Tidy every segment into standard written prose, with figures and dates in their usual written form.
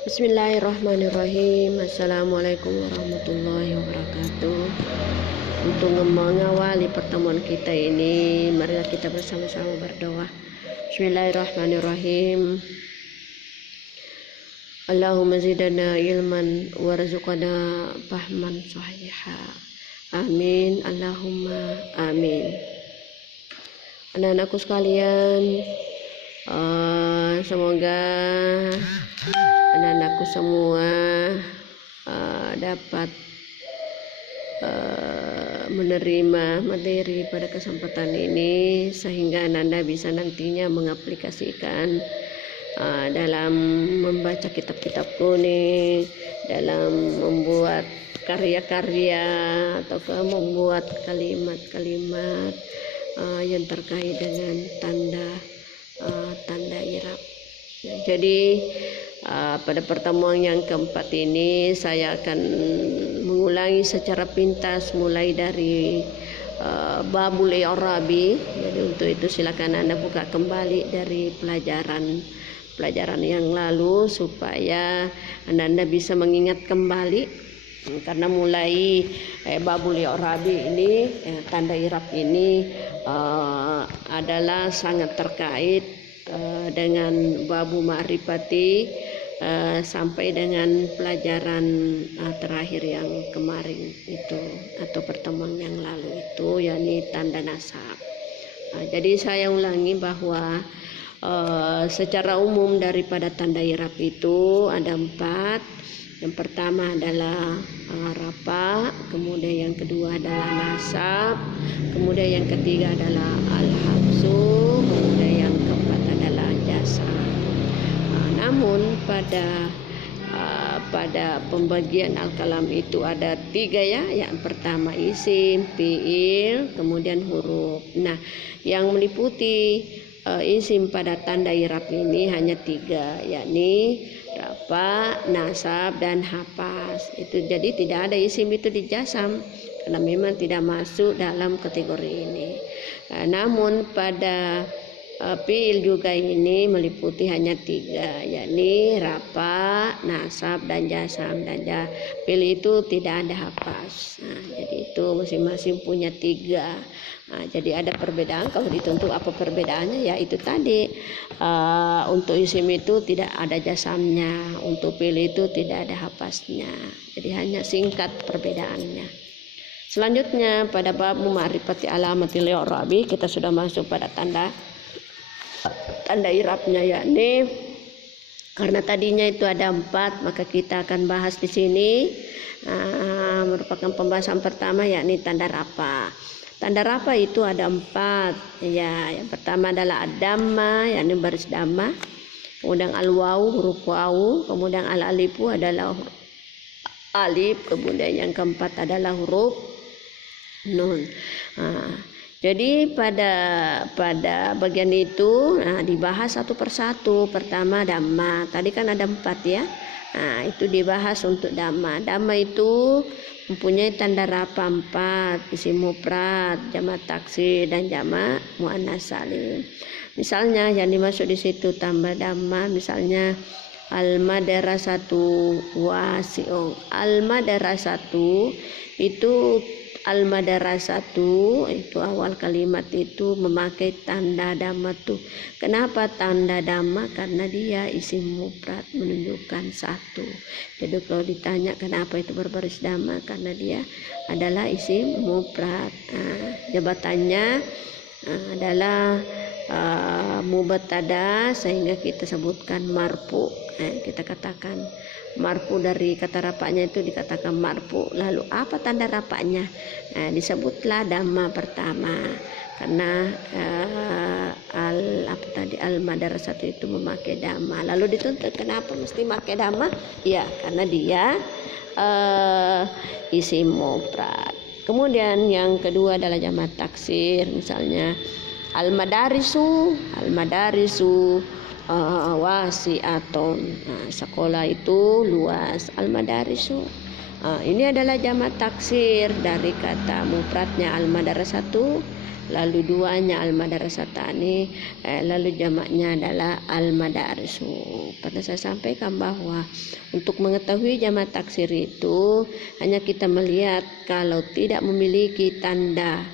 Bismillahirrahmanirrahim. Assalamualaikum warahmatullahi wabarakatuh. Untuk mengawali pertemuan kita ini, marilah kita bersama-sama berdoa. Bismillahirrahmanirrahim. Allahumma zidana ilman warzuqna fahman sahiha. Amin. Allahumma amin. Anak-anakku sekalian, semoga anak-anakku semua dapat menerima materi pada kesempatan ini, sehingga anda bisa nantinya mengaplikasikan dalam membaca kitab-kitab kuning, dalam membuat karya-karya atau membuat kalimat-kalimat yang terkait dengan tanda i'rab. Jadi pada pertemuan yang keempat ini saya akan mengulangi secara pintas mulai dari babul i'rabi. Jadi untuk itu silakan Anda buka kembali dari pelajaran yang lalu supaya Anda bisa mengingat kembali, karena mulai babul i'rabi ini tanda i'rab ini adalah sangat terkait dengan babu ma'rifati sampai dengan pelajaran terakhir yang kemarin itu atau pertemuan yang lalu itu, yakni tanda nasab. Jadi saya ulangi bahwa secara umum daripada tanda i'rab itu ada 4. Yang pertama adalah rafa, kemudian yang kedua adalah nasab, kemudian yang ketiga adalah al-habsu, kemudian yang keempat adalah jazm. Namun pada pembagian al-kalam itu ada 3 ya. Yang pertama isim, fiil, kemudian huruf. Nah, yang meliputi isim pada tanda i'rab ini hanya 3, yakni rafa, nasab, dan hapas. Itu jadi tidak ada isim itu dijazam karena memang tidak masuk dalam kategori ini. Namun pada fiil juga ini meliputi hanya 3, yakni rafa, nasab, dan jazam. Dan fiil itu tidak ada hapas. Jadi itu masing-masing punya 3. Jadi ada perbedaan. Kalau dituntut apa perbedaannya, ya itu tadi, untuk isim itu tidak ada jazamnya, untuk fiil itu tidak ada hapasnya. Jadi hanya singkat perbedaannya. Selanjutnya pada bab ma'rifati alamatil i'rabi, kita sudah masuk pada tanda i'rabnya, yakni karena tadinya itu ada 4, maka kita akan bahas di sini merupakan pembahasan pertama, yakni tanda rafa. Tanda rafa itu ada 4 ya. Yang pertama adalah ad-damma, yakni baris damma, kemudian al-wawu, huruf wawu, kemudian al-alifu adalah huruf alif, kemudian yang keempat adalah huruf nun. Jadi pada bagian itu dibahas satu persatu. Pertama damma, tadi kan ada 4 ya. Itu dibahas untuk damma. Damma itu mempunyai tanda rafa 4, isim mufrad, jamak taksir, dan jamak muannats salim. Misalnya yang dimaksud di situ tambah damma, misalnya al-madrasatu wasi'un. Al-madrasatu itu itu awal kalimat itu memakai tanda damma tuh. Kenapa tanda damma? Karena dia isim mufrad, menunjukkan 1. Jadi kalau ditanya kenapa itu berbaris damma, karena dia adalah isim mufrad. Jabatannya adalah mubtada, sehingga kita sebutkan marfu. Kita katakan marfu, dari kata rafanya itu dikatakan marfu. Lalu apa tanda rafanya? Disebutlah damma pertama, karena al-madrasah itu memakai damma. Lalu dituntut kenapa mesti memakai damma? Ya, karena dia isim mufrad. Kemudian yang kedua adalah jamak taksir, misalnya al-madarisu wasi'atun. Sekolah itu luas. Al-madarisu ini adalah jamak taksir dari kata mufradnya al-madrasatu lalu duanya al-madrasatani, lalu jamaknya adalah al-madarisu. Pada saya sampaikan bahwa untuk mengetahui jamak taksir itu hanya kita melihat kalau tidak memiliki tanda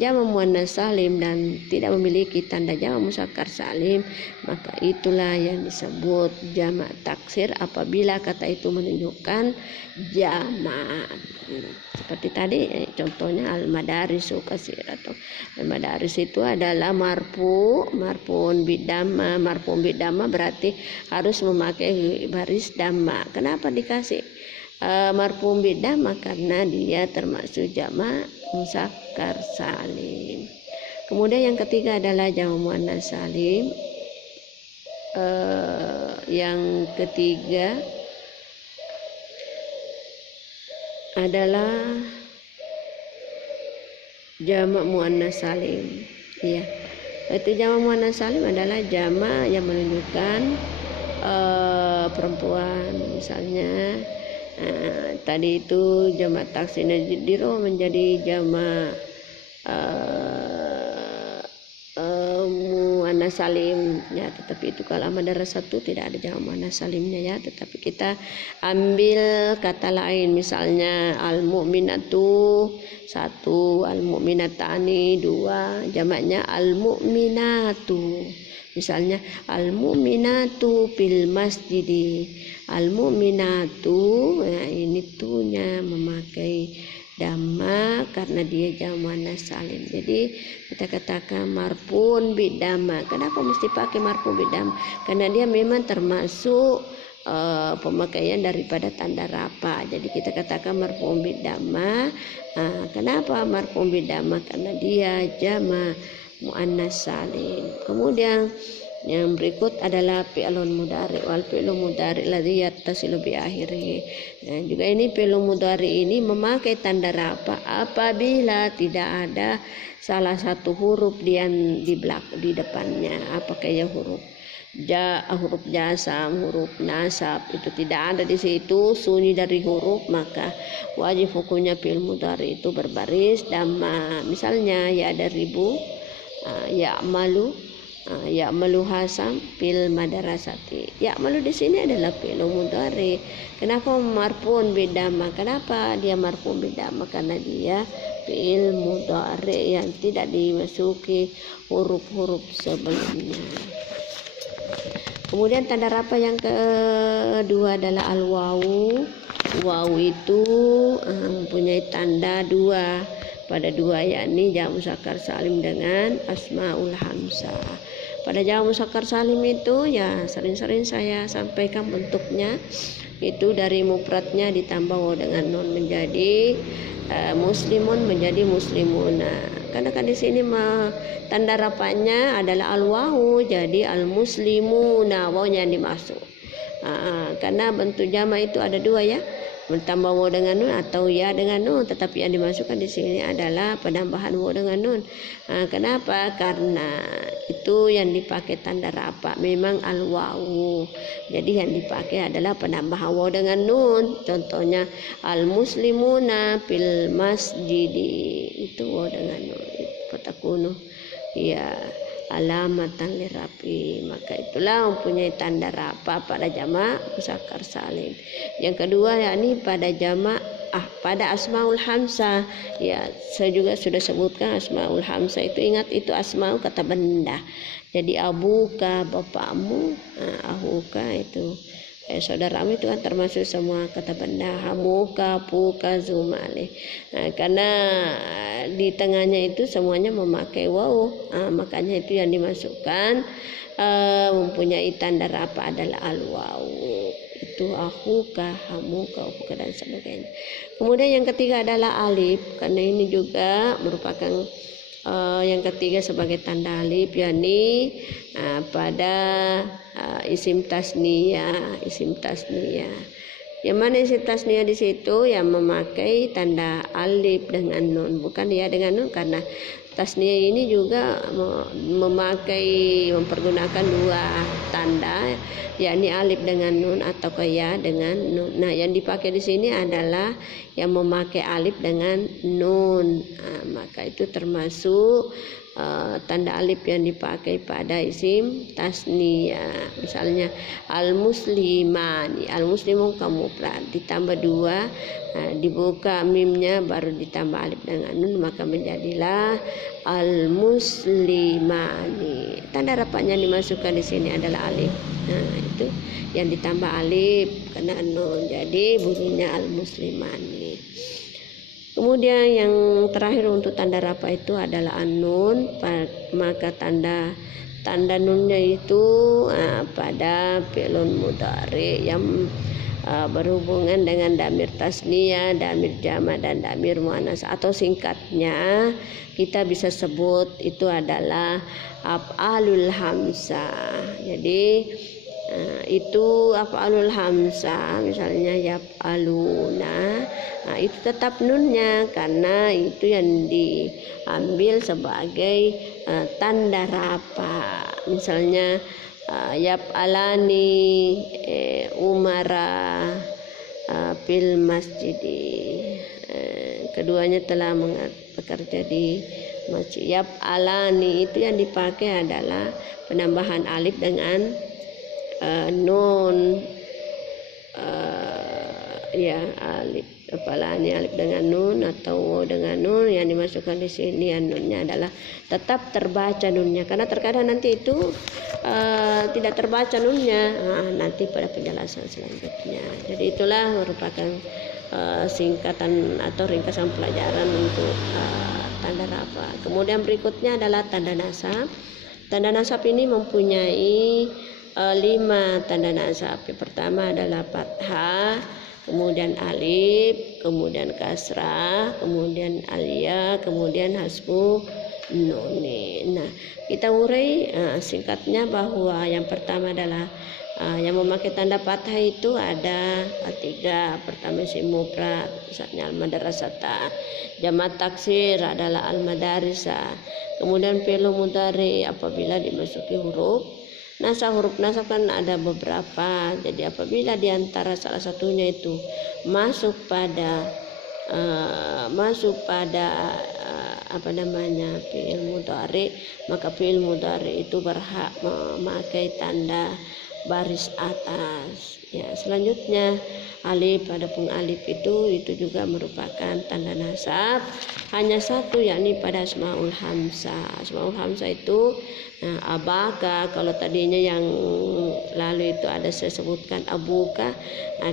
jamak muannas salim dan tidak memiliki tanda jamak muzakkar salim, maka itulah yang disebut jamak taksir apabila kata itu menunjukkan jamak. Seperti tadi contohnya al-madarisu katsiratu. Al-madaris itu adalah marfu'un bidamma berarti harus memakai baris damma. Kenapa dikasih marfu'un bidamma? Karena dia termasuk jamak muzakkar salim. Kemudian yang ketiga adalah jamak muannas salim. Yang ketiga adalah jamak muannas salim. Ya, itu jamak muannas salim adalah jamak yang menunjukkan perempuan. Misalnya tadi itu jamak taksirnya dirubah menjadi jamak muannas salim ya, tetapi itu kalau madrasah satu tidak ada jamak muannas salimnya ya, tetapi kita ambil kata lain, misalnya al-mu'minatu satu, al-mu'minatani dua, jamaknya al-mu'minatu. Misalnya al-mu'minatu fil masjidi, al-mu'minatu, nah ini tuhnya memakai dhamma karena dia jamak muannas salim. Jadi kita katakan marfu'un bidamma. Kenapa mesti pakai marfu' bidamma? Karena dia memang termasuk pemakaian daripada tanda rafa. Jadi kita katakan marfu'un bidamma. Kenapa marfu'un bidamma? Karena dia jamak muannas salim. Kemudian yang berikut adalah fi'lun mudhari wal fi'lu mudhari ladzi yattasilu bi akhirih. Nah, juga ini fi'lu mudhari ini memakai tanda rafa apabila tidak ada salah satu huruf di depannya. Apakah ya huruf huruf jasam, huruf nasab itu tidak ada di situ, sunyi dari huruf, maka wajib hukumnya fi'il mudhari itu berbaris dhamma. Misalnya ya ada ribu, ya'malu Hasan fil madrasati. Ya'malu di sini adalah fi'il mudhari. Kenapa marfu'un bidamma? Kenapa dia marfu'un bidamma? Karena dia fi'il mudhari yang tidak dimasuki huruf-huruf sebelumnya. Kemudian tanda rafa yang kedua adalah al-wawu. Wawu itu mempunyai tanda dua. Pada dua, yakni jamak muzakkar salim dengan asmaul hamzah. Pada jamak muzakkar salim itu ya sering-sering saya sampaikan bentuknya itu dari mufradnya ditambah waw dengan nun menjadi muslimun menjadi muslimuna. Karena kan di sini tanda rafanya adalah al-wawu, jadi al-muslimuna, wawnya yang dimasuk. Karena bentuk jamak itu ada dua ya, bertambah waw dengan nun atau ya dengan nun, tetapi yang dimasukkan di sini adalah penambahan waw dengan nun. Kenapa? Karena itu yang dipakai tanda rafa memang al-wawu. Jadi yang dipakai adalah penambahan waw dengan nun. Contohnya al-muslimuna fil masjidi, itu waw dengan nun. Fatakunu ya alamatan lirafi, maka itulah mempunyai tanda rafa pada jamak muzakkar salim. Yang kedua yakni pada jamak pada asmaul hamzah. Ya, saya juga sudah sebutkan asmaul hamzah itu, ingat itu asmaul kata benda. Jadi abuka bapakmu, ahuka itu saudaramu, itu kan termasuk semua kata benda. Hamuka, puka, zumale. Karena di tengahnya itu semuanya memakai waw, makanya itu yang dimasukkan mempunyai tanda rafa adalah al-wawu. Itu ahuka, hamuka, ufuka dan sebagainya. Kemudian yang ketiga adalah alif, karena ini juga merupakan yang ketiga sebagai tanda alif, yakni pada isim tasniyah. Yang mana isim tasniyah di situ yang memakai tanda alif dengan nun, bukan ya dengan nun, karena tasniah ini juga mempergunakan dua tanda, yakni alif dengan nun atau ya dengan nun. Nah, yang dipakai di sini adalah yang memakai alif dengan nun. Maka itu termasuk tanda alif yang dipakai pada isim tasniah. Misalnya al-muslimani, al-muslimun kamu ditambah dua, dibuka mimnya baru ditambah alif dengan nun, maka menjadilah al-muslimani. Tanda rafa'nya dimasukkan di sini adalah alif. Nah, itu yang ditambah alif karena nun, jadi bunyinya al-muslimani. Kemudian yang terakhir untuk tanda rafa itu adalah an-nun, maka tanda nunnya itu pada fi'lun mudhari yang berhubungan dengan damir tasniyah, damir jama' dan damir muannas, atau singkatnya kita bisa sebut itu adalah af'alul hamzah. Jadi itu af'alul hamzah, misalnya yaf'aluna, itu tetap nunnya karena itu yang diambil sebagai tanda rafa. Misalnya yaf'alani umara fil masjidi, keduanya telah bekerja di masjid. Yaf'alani itu yang dipakai adalah penambahan alif dengan nun, alif, apalagi alif dengan nun atau dengan nun yang dimasukkan di sini. Nunnya adalah tetap terbaca nunnya, karena terkadang nanti itu tidak terbaca nunnya, nanti pada penjelasan selanjutnya. Jadi itulah merupakan singkatan atau ringkasan pelajaran untuk tanda rafa. Kemudian berikutnya adalah tanda nasab. Tanda nasab ini mempunyai 5 tanda nasab. Yang pertama adalah fathah, kemudian alif, kemudian kasrah, kemudian aliyah, kemudian hasbu nuni. Nah, kita urai singkatnya bahwa yang pertama adalah yang memakai tanda fathah itu ada 3. Pertama isim mufrad, misalnya al-madrasata. Jamak taksir adalah al-madarisa. Kemudian fi'il mudhari apabila dimasuki huruf nasab. Huruf nasab kan ada beberapa, jadi apabila diantara salah satunya itu masuk pada fi'il mudhari, maka fi'il mudhari itu berhak memakai tanda baris atas. Ya, selanjutnya alif, adapun alif itu juga merupakan tanda nasab, hanya satu, yakni pada asmaul hamzah. Asmaul hamzah itu abaka, kalau tadinya yang lalu itu ada saya sebutkan abuka,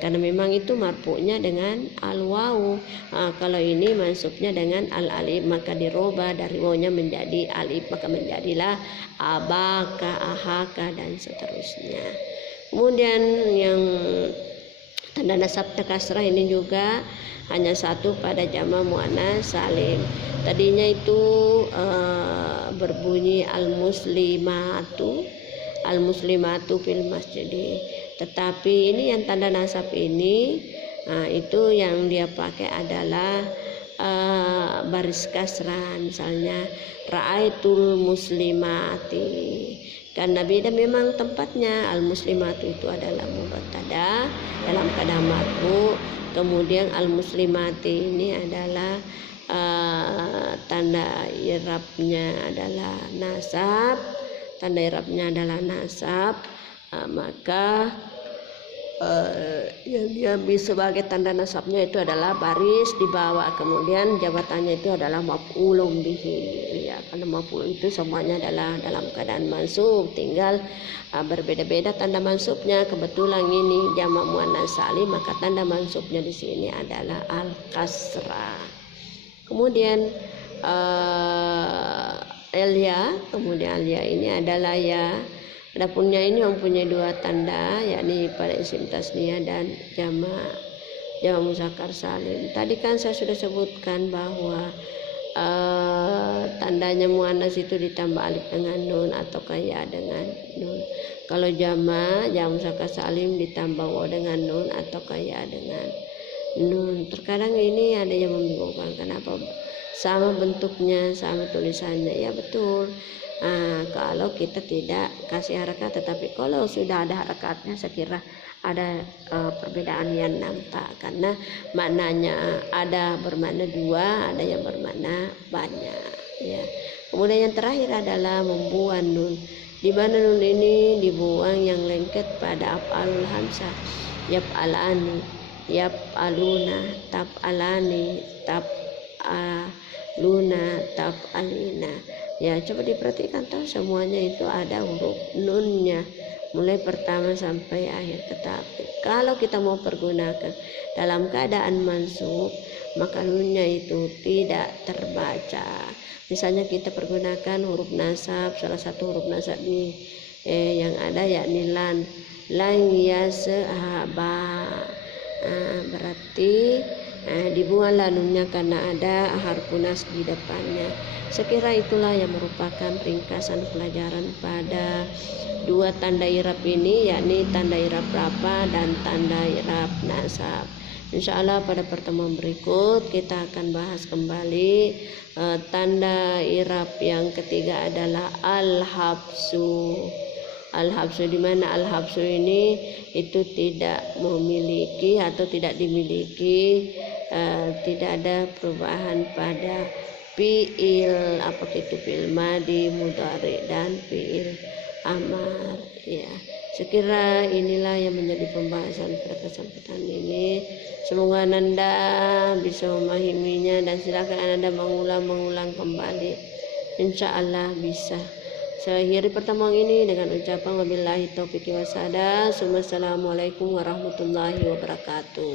karena memang itu marfu'nya dengan al waw. Kalau ini mansubnya dengan al alif, maka dirubah dari wawnya menjadi alif, maka menjadilah abaka, ahaka, dan seterusnya. Kemudian yang tanda nasabnya kasrah ini juga hanya satu pada jama' muannas salim. Tadinya itu berbunyi al-muslimatu fil masjid. Tetapi ini yang tanda nasab ini itu yang dia pakai adalah baris kasrah. Misalnya ra'aitul muslimati, karena beda memang tempatnya. Al-muslimatu itu adalah mubtada dalam keadaan marfu, kemudian al-muslimati ini adalah tanda i'rabnya adalah nasab. Tanda i'rabnya adalah nasab, maka yang diambil sebagai tanda nasabnya itu adalah baris di bawah, kemudian jabatannya itu adalah maf'ulun bihi. Ya, karena maf'ul itu semuanya adalah dalam keadaan mansub, tinggal berbeda-beda tanda mansubnya. Kebetulan ini jamak muannas salim, maka tanda mansubnya di sini adalah al-kasrah. Kemudian al-ya, kemudian al-ya ini adalah ya. Adapun ya ini mempunyai 2 tanda, yakni pada isim tasniyah dan jamak muzakkar salim. Tadi kan saya sudah sebutkan bahwa tandanya muannas itu ditambah alif dengan nun atau ya dengan nun. Kalau jamak muzakkar salim ditambah waw dengan nun atau ya dengan nun. Terkadang ini ada yang membingungkan, kenapa sama bentuknya, sama tulisannya. Ya betul. Kalau kita tidak kasih harakat, tetapi kalau sudah ada harakatnya, saya kira ada perbedaan yang nampak, karena maknanya ada bermakna dua, ada yang bermakna banyak. Ya. Kemudian yang terakhir adalah membuang nun, di mana nun ini dibuang yang lengket pada af'alul hamzah, yaf'alani, yaf'aluna, taf'alani, taf'aluna, taf'alina. Ya, coba diperhatikan tuh, semuanya itu ada huruf nunnya mulai pertama sampai akhir. Tetapi kalau kita mau pergunakan dalam keadaan mansub, maka nunnya itu tidak terbaca. Misalnya kita pergunakan huruf nasab, salah satu huruf nasab ini yang ada yakni lan yasaba. Berarti dibuang nunnya karena ada harfun nasb di depannya. Sekira itulah yang merupakan ringkasan pelajaran pada dua tanda i'rab ini, yakni tanda i'rab rafa dan tanda i'rab nasab. Insya Allah pada pertemuan berikut kita akan bahas kembali tanda i'rab yang ketiga adalah al-habsu. Al-habsu, di mana al-habsu ini itu tidak memiliki atau tidak dimiliki, tidak ada perubahan pada fiil, apakah itu fiil madi, mudhari, dan fiil amar. Ya, sekira inilah yang menjadi pembahasan pada kesempatan ini. Semoga Anda bisa memahaminya, dan silakan Anda mengulang kembali. Insya Allah bisa. Saya akhiri pertemuan ini dengan ucapan wabillahi taufiq wassalamu. Wassalamualaikum warahmatullahi wabarakatuh.